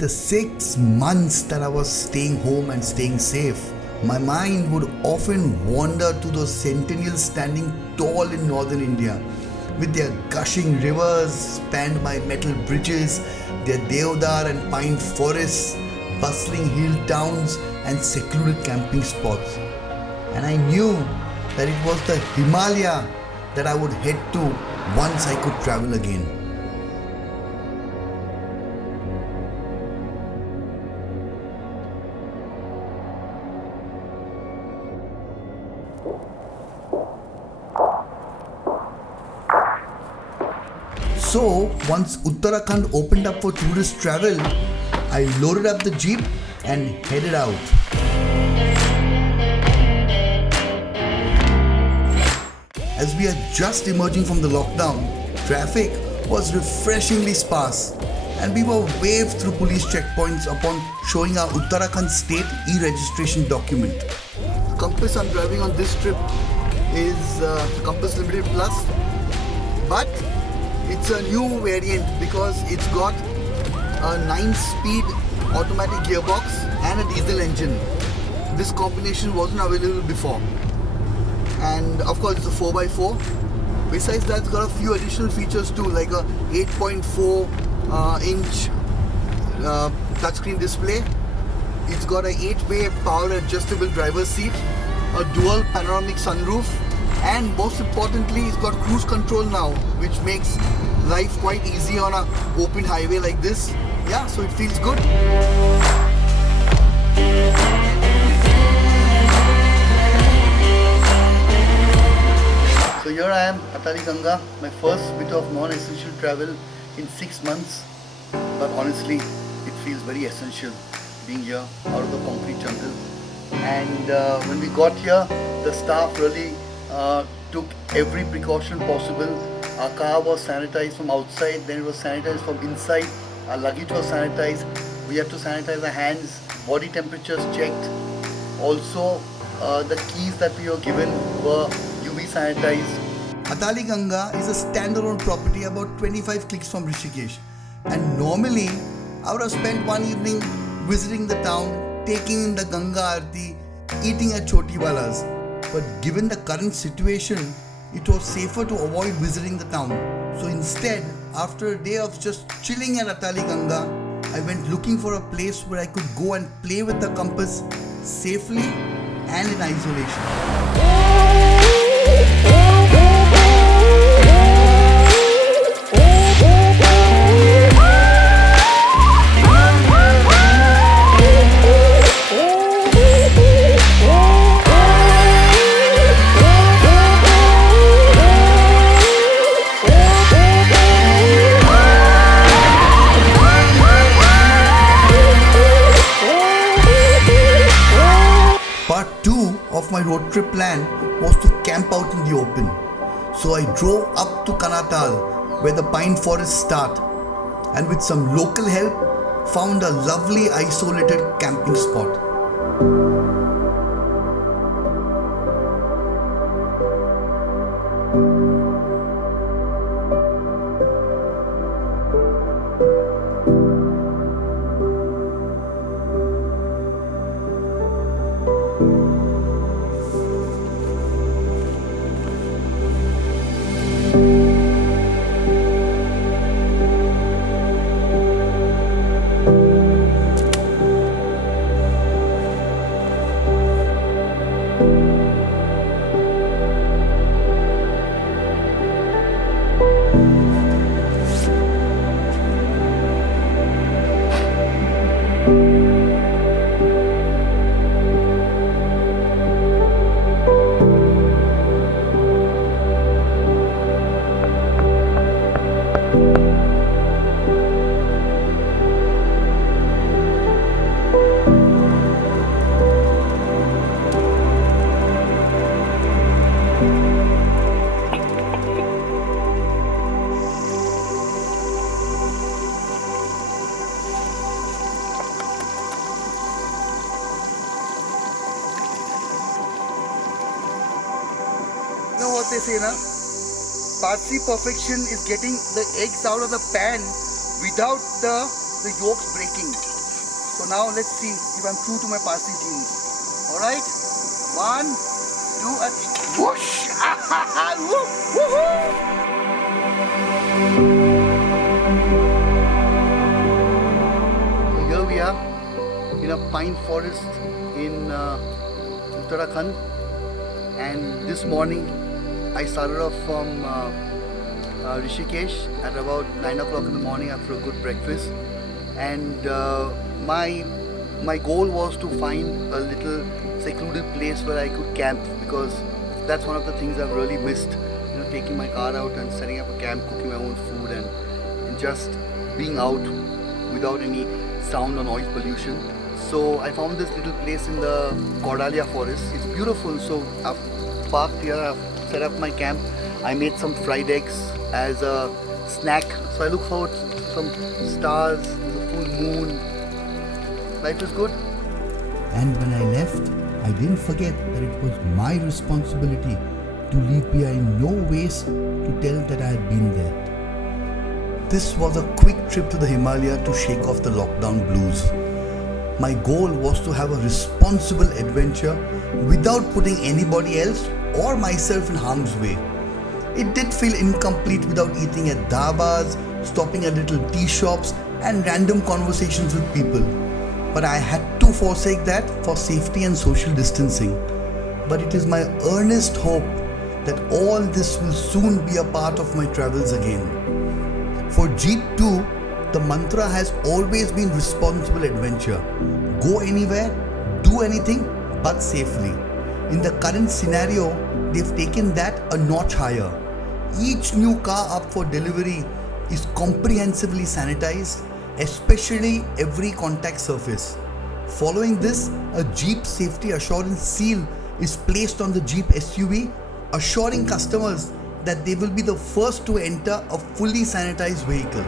the 6 months that I was staying home and staying safe, my mind would often wander to those sentinels standing tall in northern India, with their gushing rivers spanned by metal bridges, their deodar and pine forests, bustling hill towns and secluded camping spots. And I knew that it was the Himalaya that I would head to once I could travel again. So, once Uttarakhand opened up for tourist travel, I loaded up the jeep and headed out. As we are just emerging from the lockdown, traffic was refreshingly sparse and we were waved through police checkpoints upon showing our Uttarakhand state e-registration document. The compass I'm driving on this trip is the Compass Limited Plus, but it's a new variant because it's got a 9-speed automatic gearbox and a diesel engine. This combination wasn't available before. And of course it's a 4x4. Besides that, it's got a few additional features too, like a 8.4 inch touchscreen display. It's got a 8-way power adjustable driver's seat, a dual panoramic sunroof, and most importantly, it's got cruise control now, which makes life quite easy on an open highway like this. Yeah, so it feels good. So here I am, Atali Ganga, my first bit of non-essential travel in 6 months. But honestly, it feels very essential being here out of the concrete jungle. And when we got here, the staff really took every precaution possible. Our car was sanitized from outside, then it was sanitized from inside. Our luggage was sanitized. We had to sanitize our hands, body temperatures checked. Also, the keys that we were given were UV sanitized. Atali Ganga is a standalone property about 25 clicks from Rishikesh. And normally, I would have spent one evening visiting the town, taking in the Ganga Aarti, eating at Chotiwala's. But given the current situation, it was safer to avoid visiting the town. So instead, after a day of just chilling at Atali Ganga, I went looking for a place where I could go and play with the compass safely and in isolation. Part 2 of my road trip plan was to camp out in the open. So I drove up to Kanatal, where the pine forests start, and with some local help found a lovely isolated camping spot. You know what they say, na? Parsi perfection is getting the eggs out of the pan without the the yoke's breaking. So now let's see if I'm true to my Parsi genes. Alright? 1, 2 and whoosh! Woohoo! So here we are in a pine forest in Uttarakhand, and this morning I started off from Rishikesh at about 9 o'clock in the morning after a good breakfast, and my goal was to find a little secluded place where I could camp, because that's one of the things I've really missed, taking my car out and setting up a camp, cooking my own food, and just being out without any sound or noise pollution. So I found this little place in the Kaudia Forest. It's beautiful. So I've parked here, I've set up my camp. I made some fried eggs as a snack. So I look forward to some stars, the full moon. Life is good. And when I left, I didn't forget that it was my responsibility to leave behind no waste to tell that I had been there. This was a quick trip to the Himalaya to shake off the lockdown blues. My goal was to have a responsible adventure without putting anybody else or myself in harm's way. It did feel incomplete without eating at dhabas, stopping at little tea shops and random conversations with people. But I had to forsake that for safety and social distancing. But it is my earnest hope that all this will soon be a part of my travels again. For Jeet 2, the mantra has always been responsible adventure. Go anywhere, do anything, but safely. In the current scenario, they've taken that a notch higher. Each new car up for delivery is comprehensively sanitized, especially every contact surface. Following this, a Jeep safety assurance seal is placed on the Jeep SUV, assuring customers that they will be the first to enter a fully sanitized vehicle.